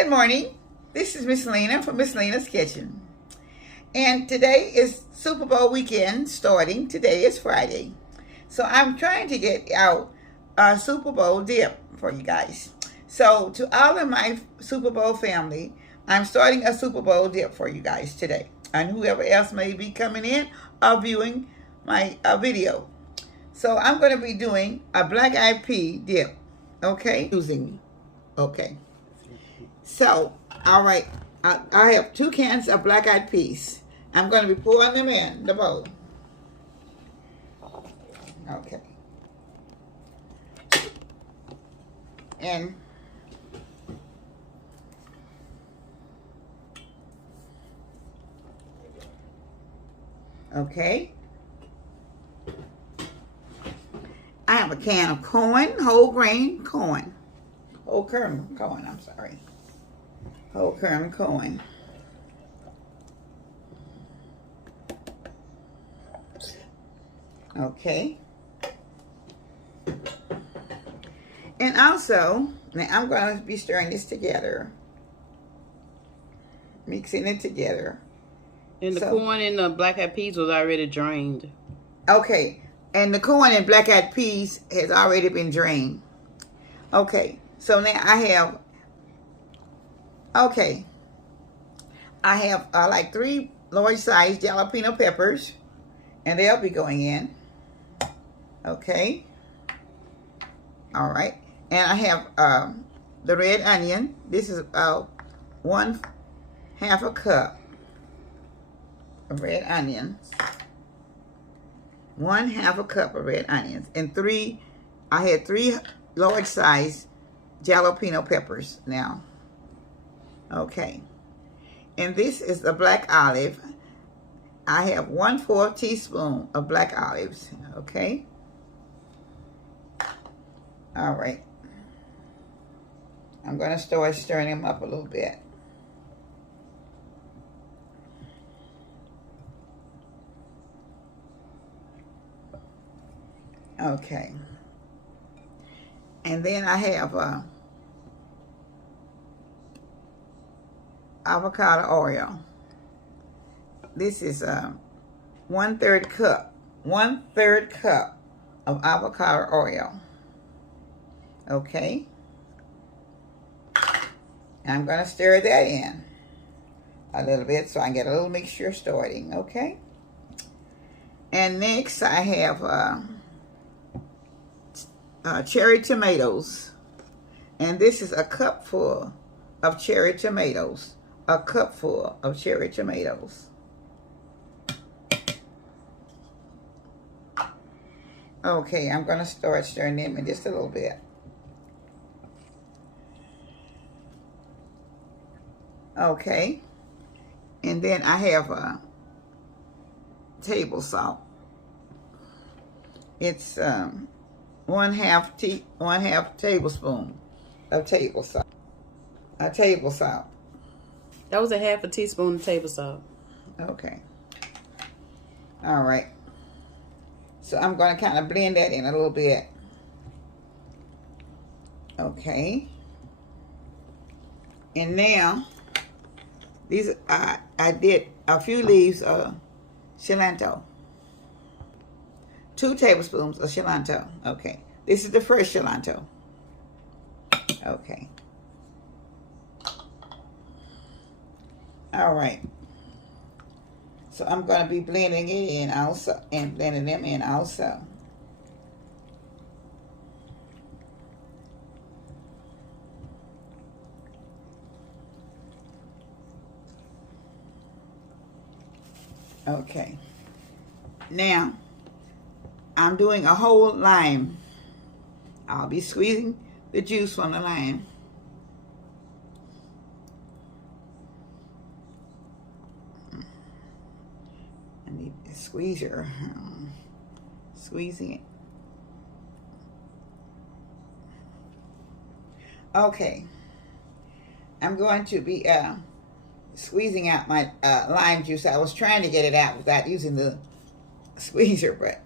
Good morning. This is Miss Lena from Miss Lena's Kitchen. And today is Super Bowl weekend starting. Today is Friday. So I'm trying to get out a Super Bowl dip for you guys. So to all of my Super Bowl family, I'm starting a Super Bowl dip for you guys today. And whoever else may be coming in or viewing my video. So I'm going to be doing a black eyed pea dip. Okay? Okay. So, all right. I have 2 cans of black eyed peas. I'm going to be pouring them in the bowl. Okay. And okay. I have a can of corn, whole grain corn. Whole kernel corn, I'm sorry. Whole kernel corn. Okay. And also, now I'm going to be stirring this together. Mixing it together. And the corn and the black eyed peas was already drained. Okay. And the corn and black eyed peas has already been drained. Okay. So now I have, like 3 large-sized jalapeno peppers, and they'll be going in. Okay. All right. And I have the red onion. This is about 1/2 a cup of red onions. 1/2 a cup of red onions. And I had 3 large-sized jalapeno peppers now. Okay. And this is the black olive. I have 1/4 teaspoon of black olives. Okay. All right. I'm going to start stirring them up a little bit. Okay. And then I have avocado oil. This is 1/3 cup. 1/3 cup of avocado oil. Okay. And I'm going to stir that in a little bit so I can get a little mixture starting. Okay. And next I have cherry tomatoes. And this is a cupful of cherry tomatoes. A cupful of cherry tomatoes. Okay, I'm going to start stirring them in just a little bit. Okay. And then I have table salt. It's 1/2 tablespoon of table salt. A table salt. That was 1/2 teaspoon of table salt. Okay. All right. So I'm going to kind of blend that in a little bit. Okay. And now, these I did a few leaves of cilantro. 2 tablespoons of cilantro. Okay. This is the fresh cilantro. Okay. All right. So I'm going to be blending it in also, and blending them in also. Okay. Now, I'm doing a whole lime. I'll be squeezing the juice from the lime. I need a squeezer. Squeezing it. Okay. I'm going to be squeezing out my lime juice. I was trying to get it out without using the squeezer, but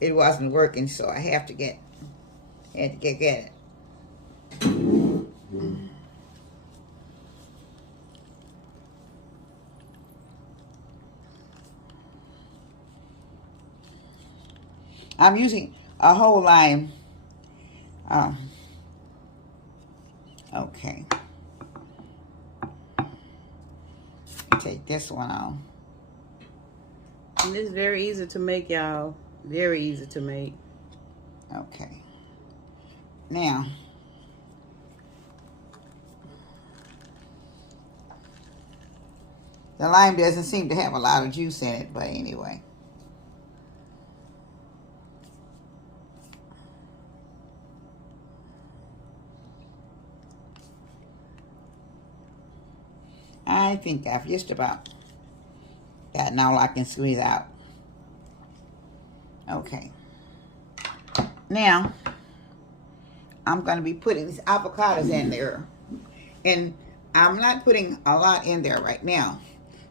it wasn't working, so I had to get it. I'm using a whole lime. Okay. Take this one off. And it's very easy to make, y'all. Very easy to make. Okay. Now, the lime doesn't seem to have a lot of juice in it, but anyway. I think I've just about gotten all I can squeeze out. Okay. Now, I'm going to be putting these avocados in there. And I'm not putting a lot in there right now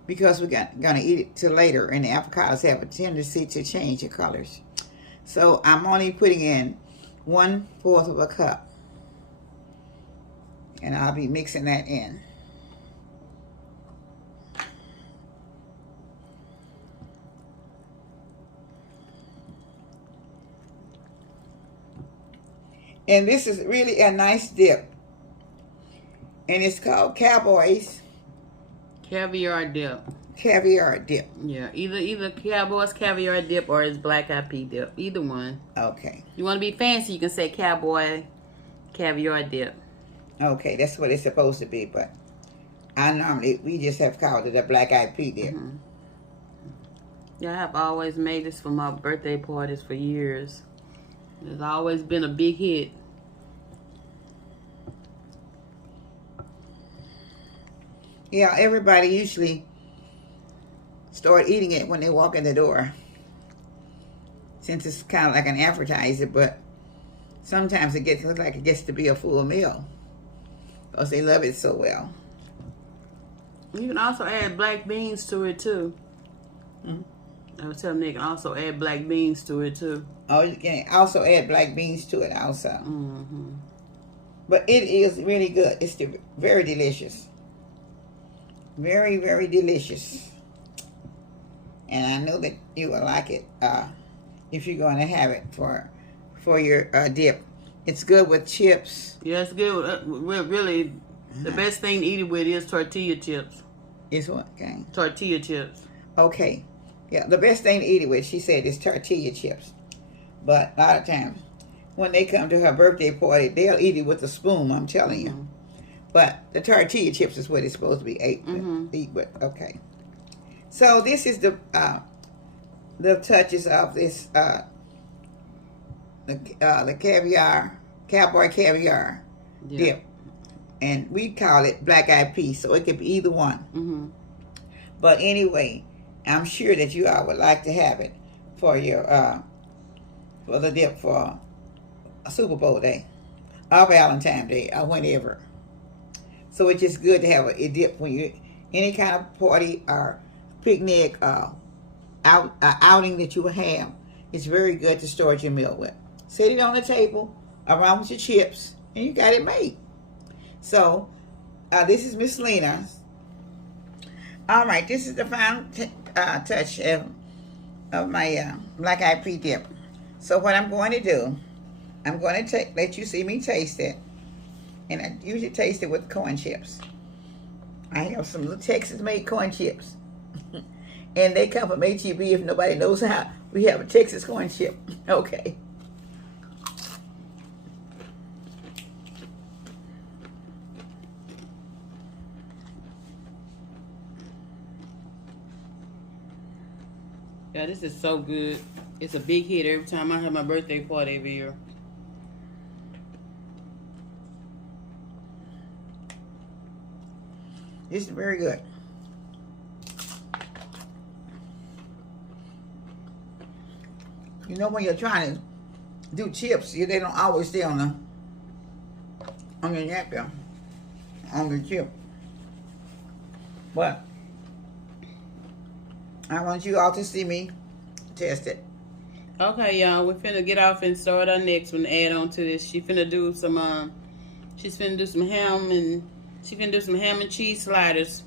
because we're going to eat it till later, and the avocados have a tendency to change the colors. So I'm only putting in 1/4 of a cup. And I'll be mixing that in. And this is really a nice dip. And it's called Cowboy's Caviar dip. Caviar dip. Yeah, either Cowboy's caviar dip or it's black-eyed pea dip. Either one. Okay. You want to be fancy, you can say Cowboy caviar dip. Okay, that's what it's supposed to be, but we just have called it a black-eyed pea dip. Mm-hmm. Yeah, I've always made this for my birthday parties for years. It's always been a big hit. Yeah, everybody usually start eating it when they walk in the door, since it's kind of like an appetizer, but sometimes it looks like it gets to be a full meal because they love it so well. You can also add black beans to it too. Mm-hmm. I was telling Nick, you can also add black beans to it too. Oh, you can also add black beans to it also. Mm-hmm. But it is really good. It's very delicious. Very, very delicious. And I know that you will like it if you're going to have it for your dip. It's good with chips. Yeah, it's good. Really, the best thing to eat it with is tortilla chips. Is what? Okay. Tortilla chips. Okay. Yeah, the best thing to eat it with, she said, is tortilla chips. But a lot of times, when they come to her birthday party, they'll eat it with a spoon, I'm telling you. But the tortilla chips is what it's supposed to be eat with. Okay. So this is the touches of this the caviar, cowboy caviar dip, and we call it black-eyed pea, so it could be either one. But anyway, I'm sure that you all would like to have it for your for the dip for a Super Bowl day, or Valentine's Day, or whenever. So it's just good to have a dip when you any kind of party or picnic outing that you will have. It's very good to start your meal with. Set it on the table around with your chips, and you got it made. So this is Miss Lena's. All right, this is the final touch of my black-eyed pea dip. So what I'm going to do, I'm going to let you see me taste it. And I usually taste it with corn chips. I have some little Texas-made corn chips. And they come from HEB if nobody knows how. We have a Texas corn chip. Okay. Yeah, this is so good. It's a big hit every time I have my birthday party every year. This is very good. You know, when you're trying to do chips, they don't always stay on your napkin, on the chip. But I want you all to see me test it. Okay, y'all, we're finna get off and start our next one to add on to this. She's finna do some ham and cheese sliders.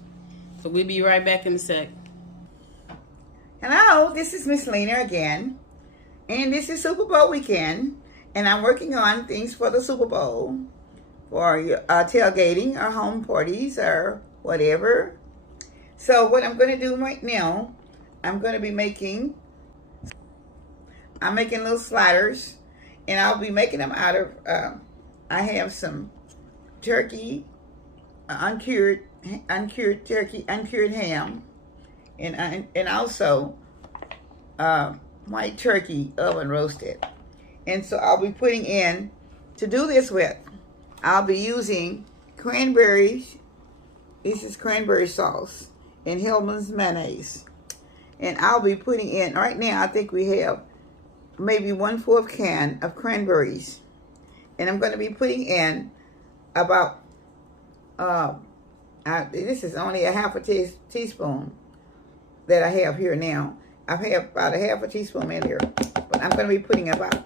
So we'll be right back in a sec. Hello, this is Miss Lena again. And this is Super Bowl weekend, and I'm working on things for the Super Bowl, for your tailgating or home parties or whatever. So what I'm going to do right now, I'm making little sliders, and I'll be making them out of, I have some turkey, uncured turkey, uncured ham, and also white turkey oven roasted. And so I'll be putting in, to do this with, I'll be using cranberries. This is cranberry sauce and Hellman's mayonnaise. And I'll be putting in, right now I think we have maybe 1/4 can of cranberries. And I'm going to be putting in about, this is only a half a teaspoon that I have here now. I have about a half a teaspoon in here. But I'm going to be putting about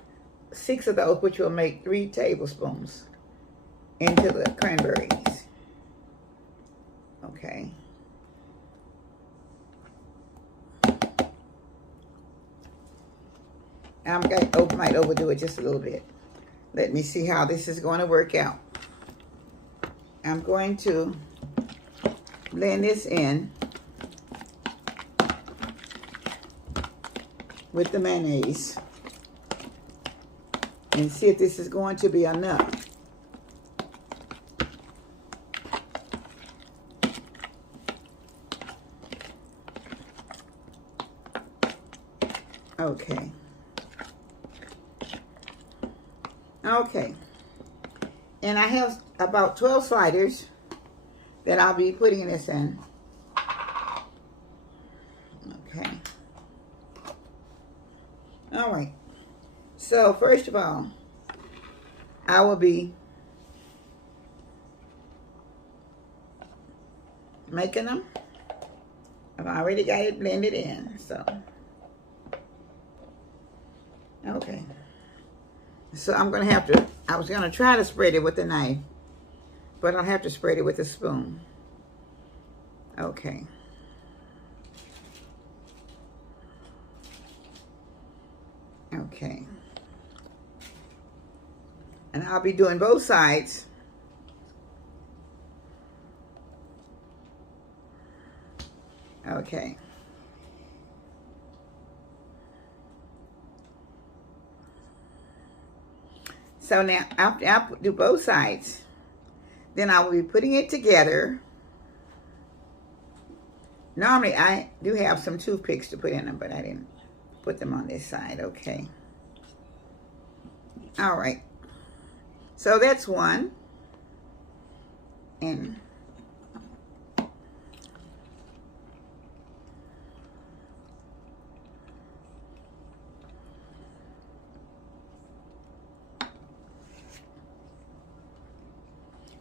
6 of those, which will make 3 tablespoons into the cranberries. Okay. Might overdo it just a little bit. Let me see how this is going to work out. I'm going to blend this in with the mayonnaise and see if this is going to be enough. Okay. Okay. And I have about 12 sliders that I'll be putting this in. Okay. All right. So first of all, I will be making them. I've already got it blended in, so. Okay. So I'm going to have to, I was going to try to spread it with a knife, but I'll have to spread it with a spoon. Okay. Okay. And I'll be doing both sides. Okay. So now, after I do both sides, then I will be putting it together. Normally, I do have some toothpicks to put in them, but I didn't put them on this side. Okay. All right. So that's one. And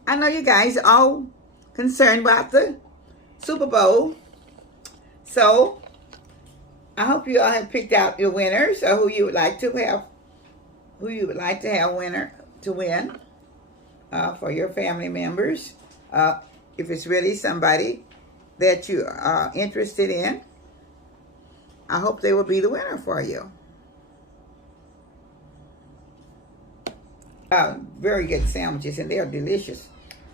I know you guys are all concerned about the Super Bowl. So I hope you all have picked out your winners, or who you would like to have winner to win for your family members. If it's really somebody that you are interested in, I hope they will be the winner for you. Very good sandwiches, and they're delicious.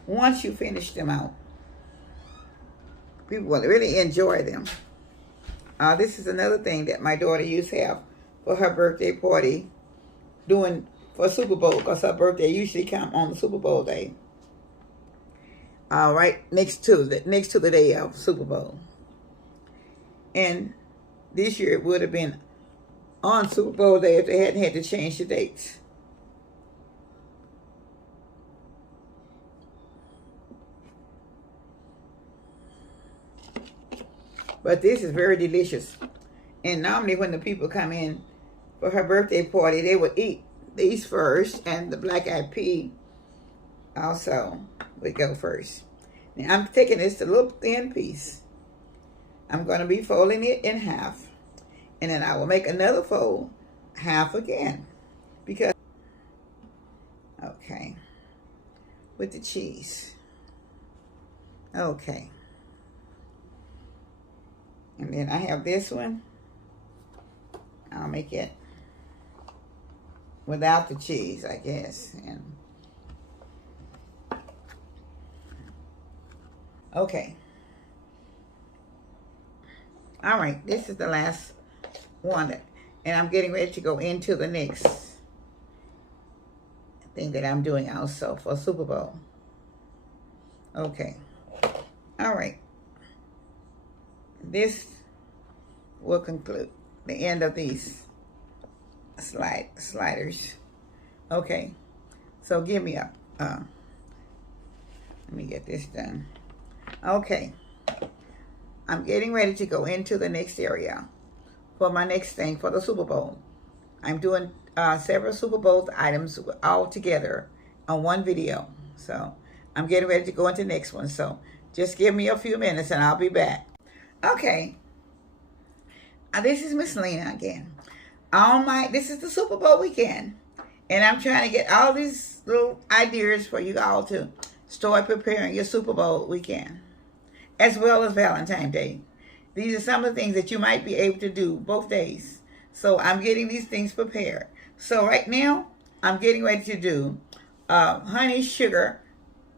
Once you finish them out, people will really enjoy them. This is another thing that my daughter used to have for her birthday party, doing for Super Bowl, because her birthday usually comes on the Super Bowl day. Right next to the day of Super Bowl. And this year it would have been on Super Bowl day if they hadn't had to change the dates. But this is very delicious. And normally when the people come in for her birthday party, they would eat these first, and the black-eyed pea also would go first. Now I'm taking this a little thin piece. I'm going to be folding it in half. And then I will make another fold, half again. Because, okay, with the cheese. Okay. And then I have this one. I'll make it without the cheese, I guess. And okay. All right, this is the last one, and I'm getting ready to go into the next thing that I'm doing also for Super Bowl. Okay. All right. This will conclude the end of these sliders. Okay. So give me up. Let me get this done. Okay. I'm getting ready to go into the next area for my next thing for the Super Bowl. I'm doing several Super Bowl items all together on one video. So I'm getting ready to go into the next one. So just give me a few minutes and I'll be back. Okay. This is Miss Lena again. This is the Super Bowl weekend. And I'm trying to get all these little ideas for you all to start preparing your Super Bowl weekend, as well as Valentine's Day. These are some of the things that you might be able to do both days. So I'm getting these things prepared. So right now, I'm getting ready to do honey sugar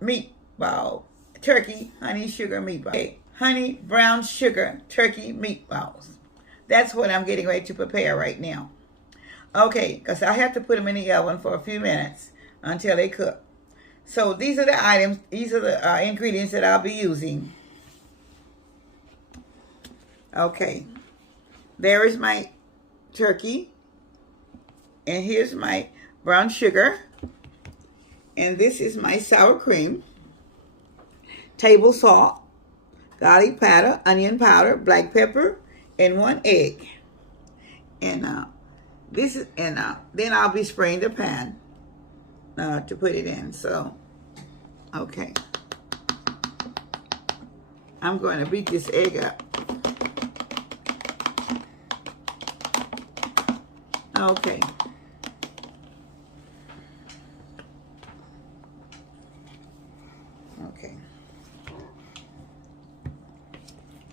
meatball, turkey honey sugar meatball. Okay. Honey brown sugar turkey meatballs. That's what I'm getting ready to prepare right now. Okay, because I have to put them in the oven for a few minutes until they cook. So these are the items, these are the ingredients that I'll be using. Okay, there is my turkey, and here's my brown sugar, and this is my sour cream, table salt, garlic powder, onion powder, black pepper, and 1 egg. And then I'll be spraying the pan to put it in. So, okay, I'm going to beat this egg up. Okay. Okay.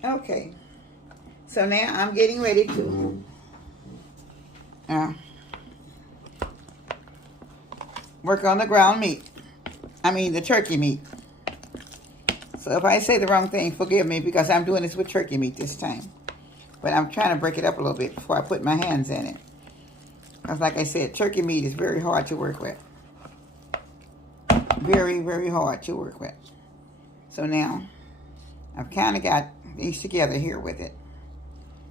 Okay. So now I'm getting ready to work on the ground meat. I mean the turkey meat. So if I say the wrong thing, forgive me, because I'm doing this with turkey meat this time. But I'm trying to break it up a little bit before I put my hands in it. Because like I said, turkey meat is very hard to work with. Very, very hard to work with. So now, I've kind of got these together here with it.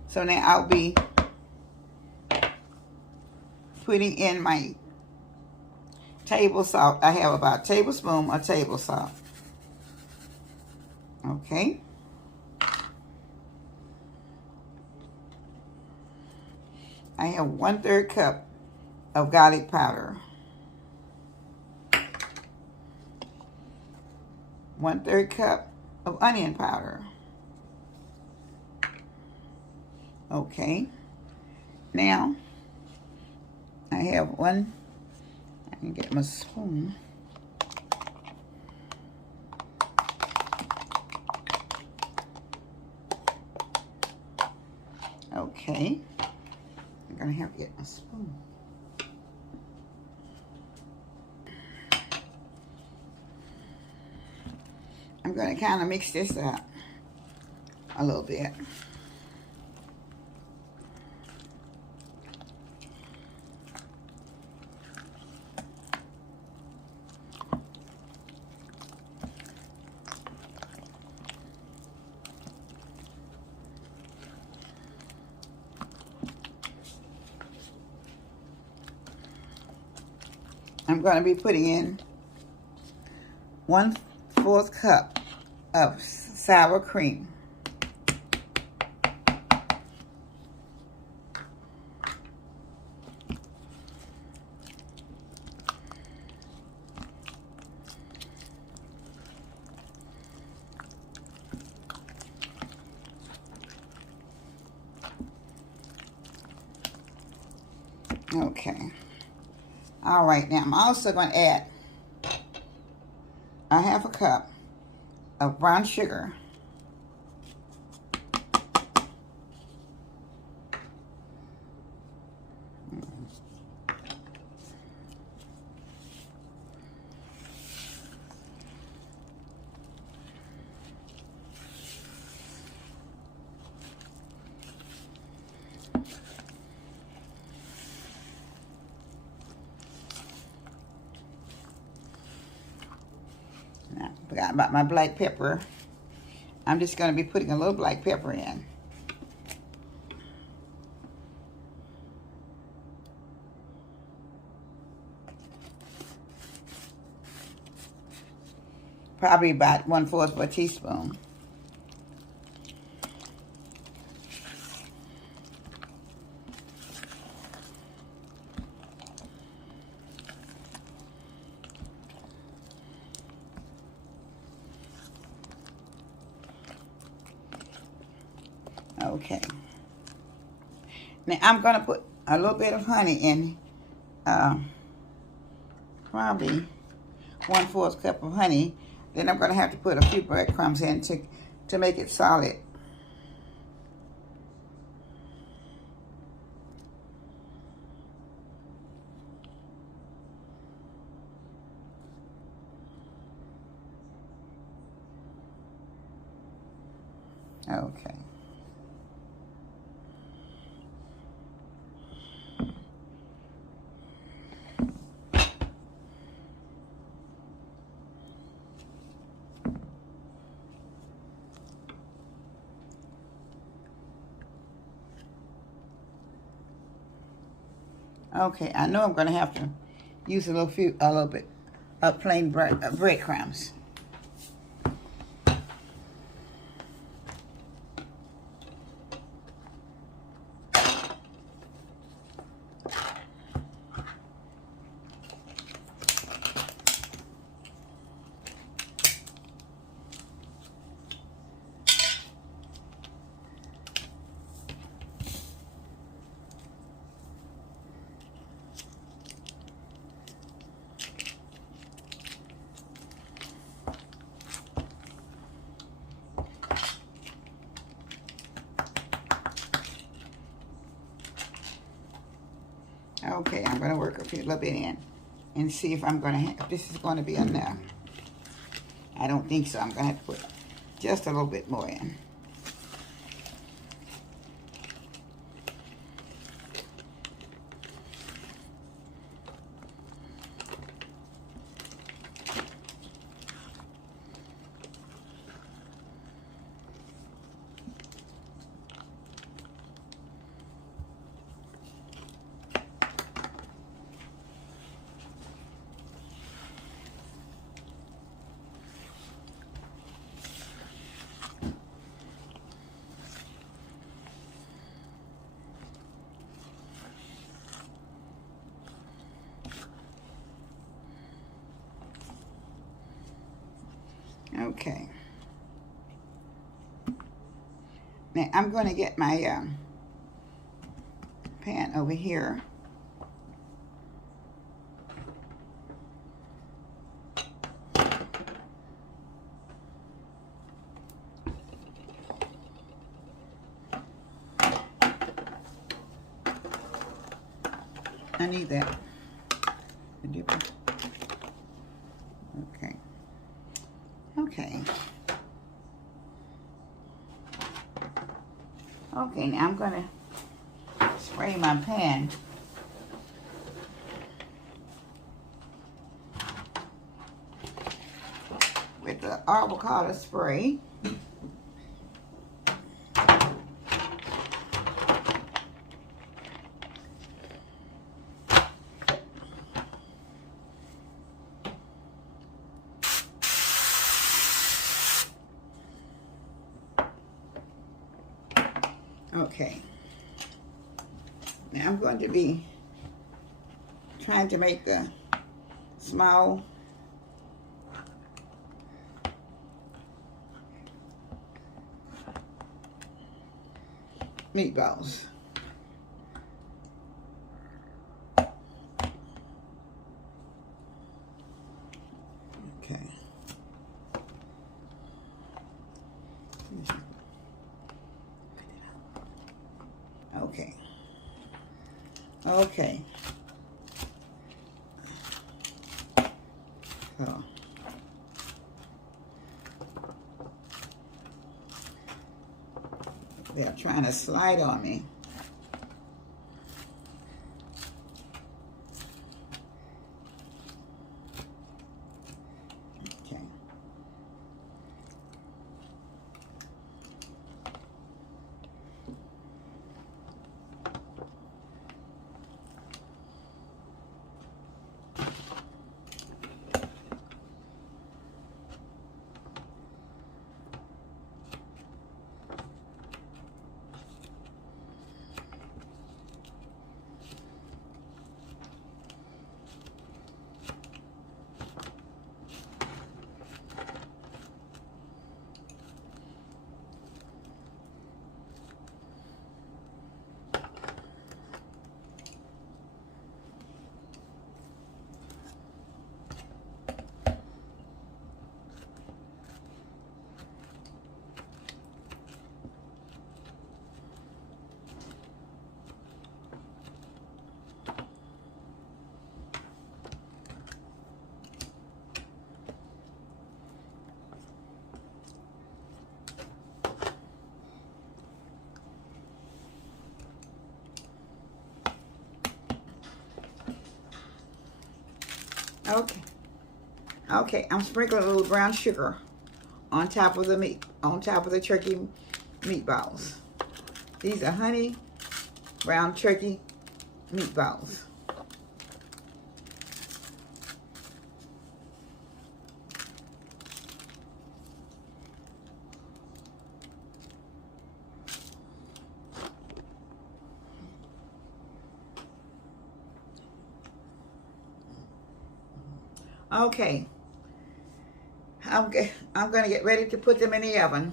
So now I'll be putting in my table salt. I have about a tablespoon of table salt. Okay. I have 1/3 cup of garlic powder. 1/3 cup of onion powder. Okay. Now, I have I can get my spoon. Okay. I'm going to have to get my spoon. I'm going to kind of mix this up a little bit. I'm going to be putting in 1/4 cup of sour cream. Okay. All right, now I'm also going to add a 1/2 cup of brown sugar. forgot about my black pepper. I'm just going to be putting a little black pepper in. Probably about 1/4 of a teaspoon. Okay. Now I'm going to put a little bit of honey in, probably 1/4 cup of honey. Then I'm going to have to put a few breadcrumbs in to make it solid. Okay. Okay, I know I'm going to have to use a little bit of plain breadcrumbs. Okay, I'm going to work a little bit in and see if if this is going to be enough. I don't think so. I'm going to have to put just a little bit more in. Okay. Now I'm going to get my pan over here. I need that. Okay. Okay. Okay, now I'm going to spray my pan with the avocado spray. Okay, now I'm going to be trying to make the small meatballs. Okay. Okay. Okay. So they are trying to slide on me. Okay. Okay. Okay, I'm sprinkling a little brown sugar on top of the meat, on top of the turkey meatballs. These are honey brown turkey meatballs. Okay, I'm going to get ready to put them in the oven,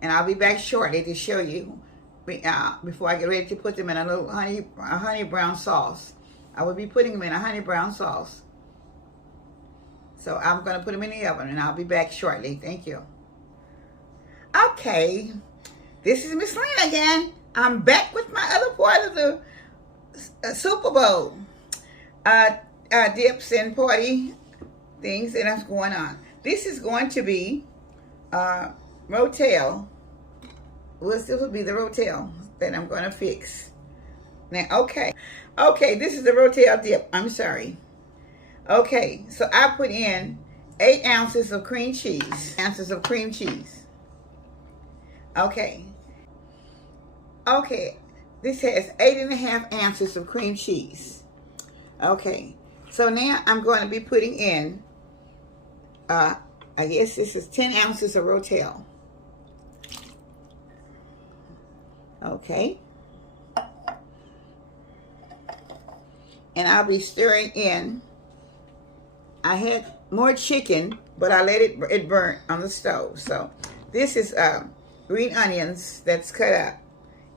and I'll be back shortly to show you before I get ready to put them in a little honey brown sauce. I will be putting them in a honey brown sauce. So I'm going to put them in the oven, and I'll be back shortly. Thank you. Okay, this is Miss Lena again. I'm back with my other part of the Super Bowl dips and party things that's going on. This is going to be Rotel. Well, this will be the Rotel that I'm going to fix. Now, okay, this is the Rotel dip. I'm sorry. Okay, so I put in 8 ounces of cream cheese. Okay, this has 8.5 ounces of cream cheese. Okay, so now I'm going to be putting in, I guess this is 10 ounces of Rotel. Okay. And I'll be stirring in. I had more chicken, but I let it burn on the stove. So this is green onions that's cut up.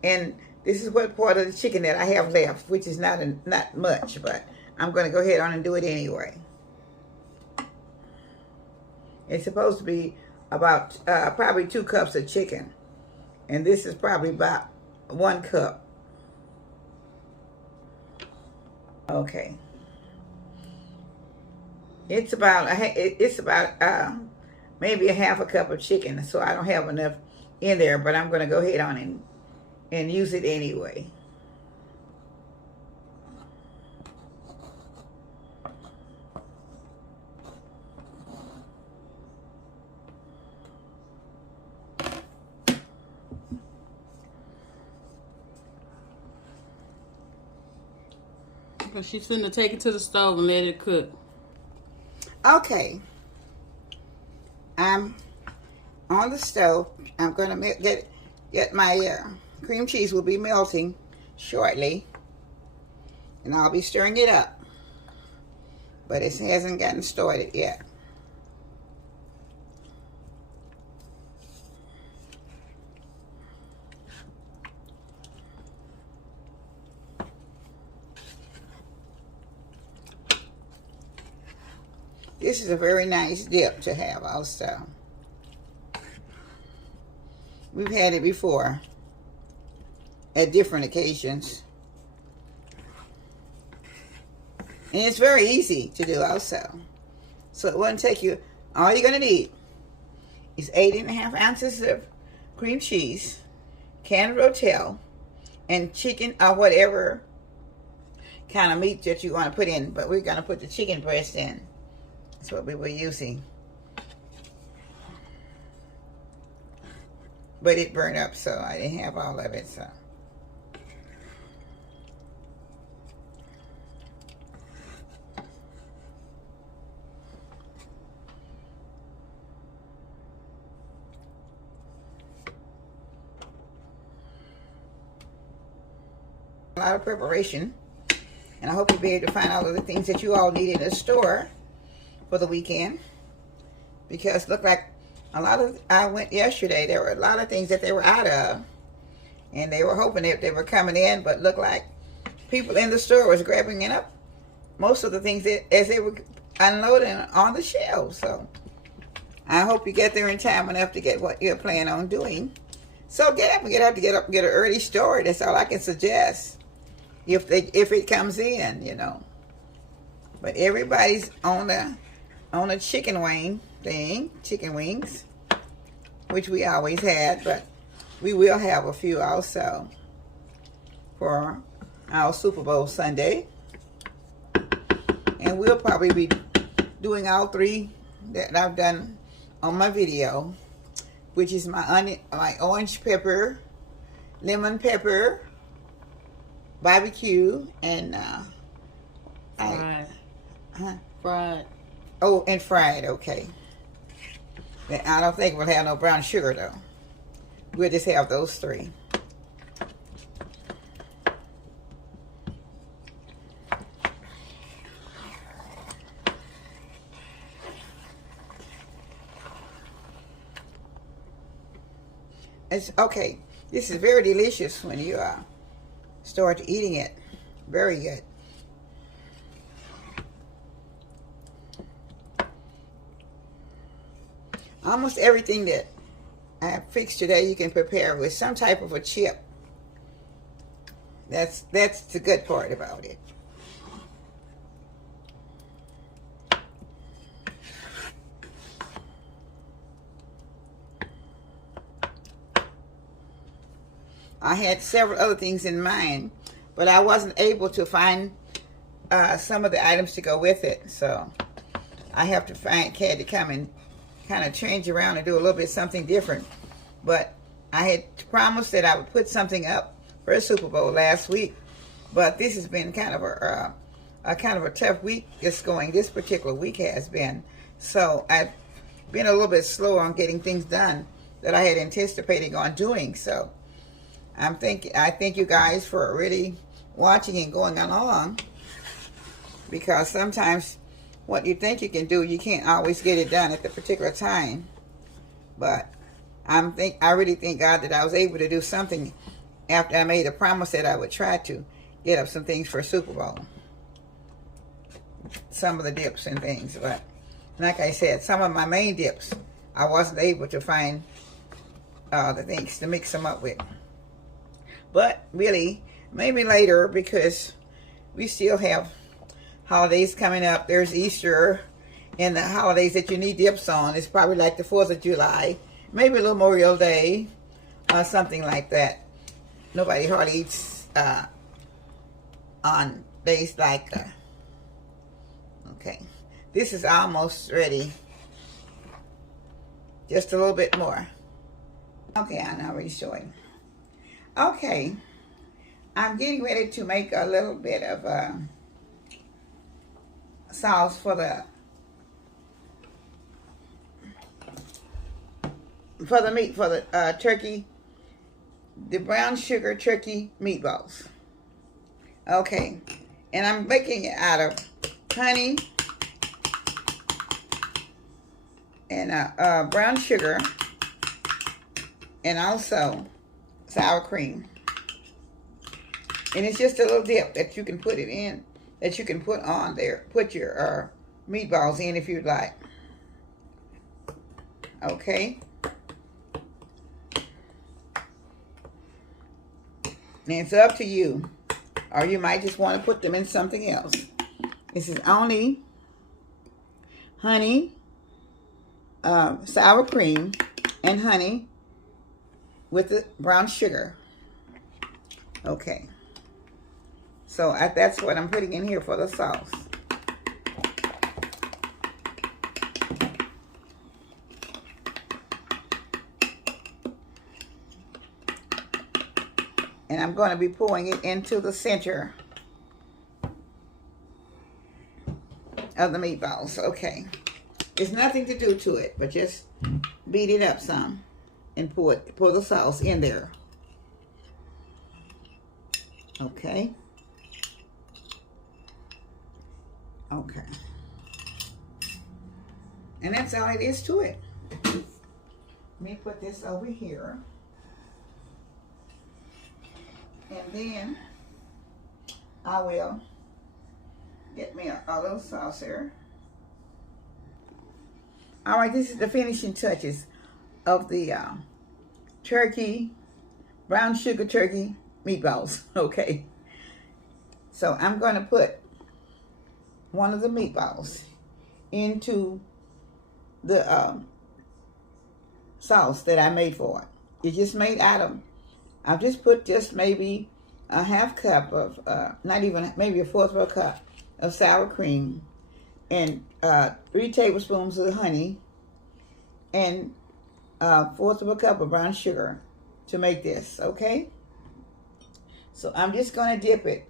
And this is what part of the chicken that I have left, which is not much, but I'm going to go ahead on and do it anyway. It's supposed to be about probably 2 cups of chicken. And this is probably about 1 cup. Okay. It's about maybe a half a cup of chicken, so I don't have enough in there, but I'm going to go ahead on and use it anyway. She's finna take it to the stove and let it cook. Okay. I'm on the stove. I'm gonna get my cream cheese will be melting shortly, and I'll be stirring it up. But it hasn't gotten started yet. This is a very nice dip to have also. We've had it before at different occasions. And it's very easy to do also. So it won't take you, all you're going to need is 8.5 ounces of cream cheese, canned Rotel, and chicken or whatever kind of meat that you want to put in. But we're going to put the chicken breast in. That's what we were using. But it burned up, so I didn't have all of it, so. A lot of preparation, and I hope you'll be able to find all of the things that you all need in the store for the weekend, because look like a lot of, I went yesterday, there were a lot of things that they were out of, and they were hoping that they were coming in, but looked like people in the store was grabbing up most of the things that, as they were unloading on the shelves. So I hope you get there in time enough to get what you're planning on doing. So get up and get an early start. That's all I can suggest if it comes in, you know. But everybody's on a chicken wing thing, chicken wings, which we always had, but we will have a few also for our Super Bowl Sunday. And we'll probably be doing all three that I've done on my video, which is my onion, my orange pepper, lemon pepper, barbecue, and fried. Fried. Oh, and fried. Okay. I don't think we'll have no brown sugar though. We'll just have those three. It's okay. This is very delicious when you start eating it. Very good. Almost everything that I have fixed today, you can prepare with some type of a chip. That's the good part about it. I had several other things in mind, but I wasn't able to find some of the items to go with it. So I have to find Cad to come and kind of change around and do a little bit something different. But I had promised that I would put something up for a Super Bowl last week, but this has been kind of a tough week. This particular week has been. So I've been a little bit slower on getting things done that I had anticipated on doing. So I thank you guys for really watching and going along, because sometimes what you think you can do, you can't always get it done at the particular time. But I really thank God that I was able to do something after I made a promise that I would try to get up some things for Super Bowl. Some of the dips and things, but like I said, some of my main dips, I wasn't able to find the things to mix them up with. But really, maybe later, because we still have holidays coming up. There's Easter and the holidays that you need dips on. It's probably like the 4th of July, maybe a little Memorial Day, or something like that. Nobody hardly eats on days like okay. This is almost ready. Just a little bit more. Okay, I'm already showing. Okay, I'm getting ready to make a little bit of sauce for the turkey, the brown sugar turkey meatballs. Okay, and I'm making it out of honey and brown sugar, and also sour cream. And it's just a little dip that you can put it in, that you can put on there. Put your meatballs in if you'd like. Okay. And it's up to you. Or you might just want to put them in something else. This is only honey, sour cream, and honey with the brown sugar. Okay. So that's what I'm putting in here for the sauce. And I'm going to be pouring it into the center of the meatballs. Okay. There's nothing to do to it, but just beat it up some and pour the sauce in there. Okay. Okay. And that's all it is to it. Let me put this over here. And then I will get me a little saucer. All right, this is the finishing touches of the brown sugar turkey meatballs. Okay. So I'm going to put one of the meatballs into the sauce that I made for it. It's just made out of, I've just put maybe a half cup of, not even, maybe a 1/4 of a cup of sour cream, and 3 tablespoons of honey, and 1/4 of a cup of brown sugar to make this, okay? So I'm just gonna dip it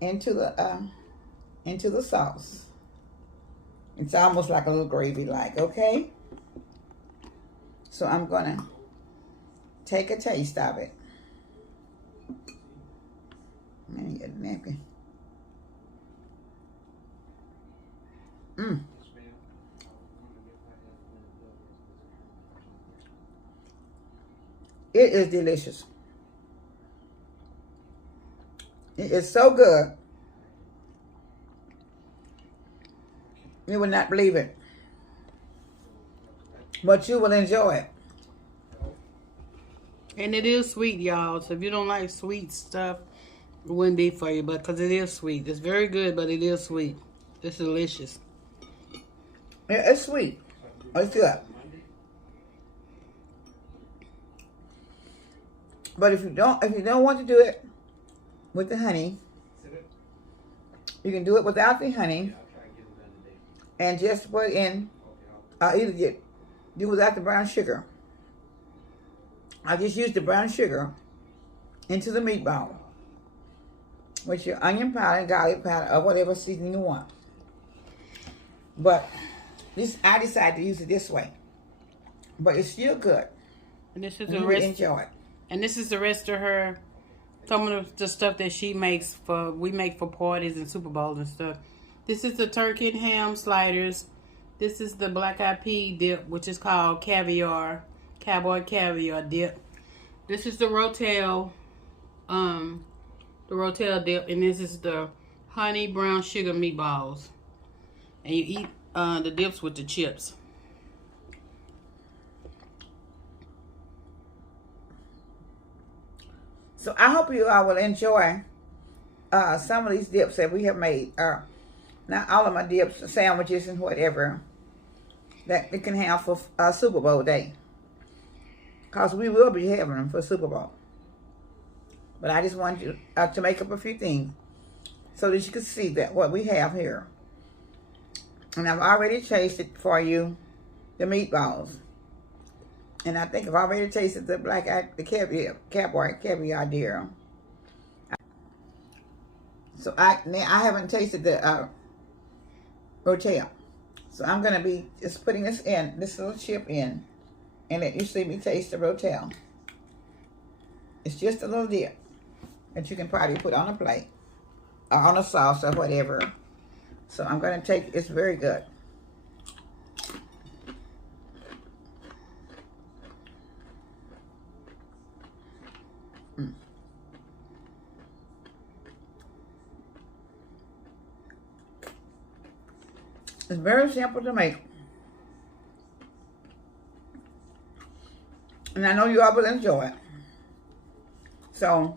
into the sauce. It's almost like a little gravy like, okay? So I'm gonna take a taste of it. Let me get a napkin. It is delicious. It is so good. You would not believe it. But you will enjoy it. And it is sweet, y'all. So if you don't like sweet stuff, it wouldn't be for you. But because it is sweet. It's very good, but it is sweet. It's delicious. Yeah, it's sweet. It's good. But if you don't want to do it with the honey, you can do it without the honey and just put in, either do without the brown sugar. I just use the brown sugar into the meatball with your onion powder, garlic powder, or whatever seasoning you want. But I decided to use it this way. But it's still good. And this is the rest. Enjoy it. And this is the rest of her. Some of the stuff that she makes we make for parties and Super Bowl and stuff. This is the turkey and ham sliders. This is the black eyed pea dip, which is called caviar, cowboy caviar dip. This is the Rotel dip, and this is the honey brown sugar meatballs. And you eat the dips with the chips. So I hope you all will enjoy some of these dips that we have made. Not all of my dips, sandwiches and whatever that we can have for Super Bowl day. Because we will be having them for Super Bowl. But I just wanted you to make up a few things so that you can see that what we have here. And I've already tasted for you the meatballs. And I think I've already tasted the caviar deer. So I haven't tasted the Rotel. So I'm going to be just putting this little chip in, and let you see me taste the Rotel. It's just a little dip that you can probably put on a plate or on a sauce or whatever. So I'm going to take, it's very good. It's very simple to make. And I know you all will enjoy it. So,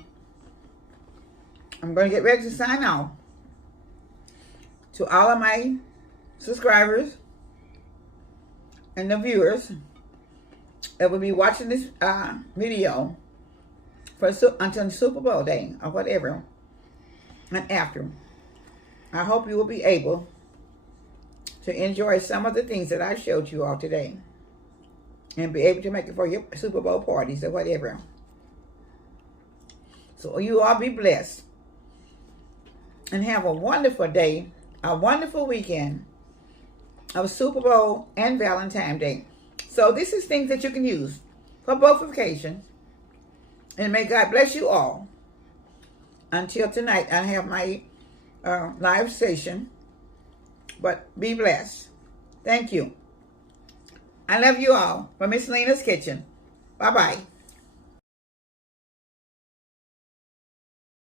I'm going to get ready to sign off. To all of my subscribers and the viewers that will be watching this video until Super Bowl day or whatever and after. I hope you will be able to enjoy some of the things that I showed you all today and be able to make it for your Super Bowl parties or whatever. So you all be blessed and have a wonderful day, a wonderful weekend of Super Bowl and Valentine's Day. So this is things that you can use for both occasions. And may God bless you all. Until tonight, I have my live station. But be blessed. Thank you. I love you all from Miss Lena's Kitchen. Bye-bye.